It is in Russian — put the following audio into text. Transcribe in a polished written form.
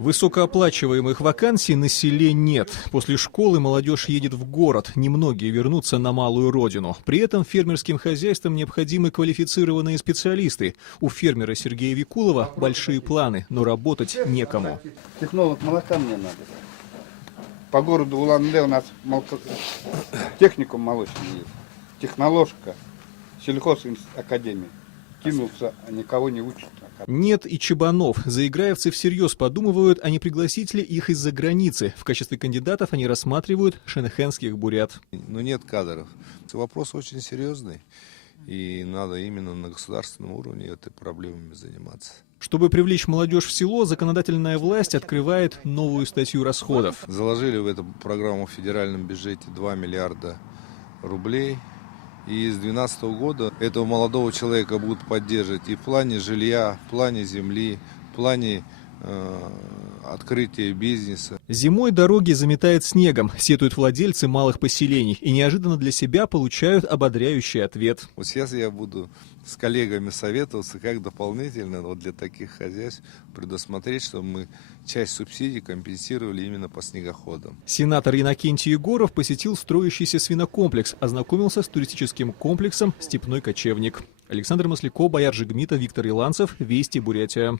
Высокооплачиваемых вакансий на селе нет. После школы молодежь едет в город, немногие вернутся на малую родину. При этом фермерским хозяйствам необходимы квалифицированные специалисты. У фермера Сергея Викулова большие планы, но работать некому. Технолог молока мне надо. По городу Улан-Удэ у нас техникум молочный есть, техноложка, сельхозакадемия. Кинулся, а никого не учат. Нет и чабанов. Заиграевцы всерьез подумывают, а не пригласить ли их из-за границы. В качестве кандидатов они рассматривают шенехенских бурят. Но нет кадров. Вопрос очень серьезный, и надо именно на государственном уровне этой проблемами заниматься. Чтобы привлечь молодежь в село, законодательная власть открывает новую статью расходов. Заложили в эту программу в федеральном бюджете 2 миллиарда рублей. И с 2012 года этого молодого человека будут поддерживать и в плане жилья, в плане земли, в плане открытия бизнеса. Зимой дороги заметает снегом, сетуют владельцы малых поселений и неожиданно для себя получают ободряющий ответ. Вот сейчас я буду с коллегами советоваться, как дополнительно вот для таких хозяйств предусмотреть, чтобы мы часть субсидий компенсировали именно по снегоходам. Сенатор Иннокентий Егоров посетил строящийся свинокомплекс, ознакомился с туристическим комплексом «Степной кочевник». Александр Масляков, Бояр Жигмитов, Виктор Иланцев, Вести, Бурятия.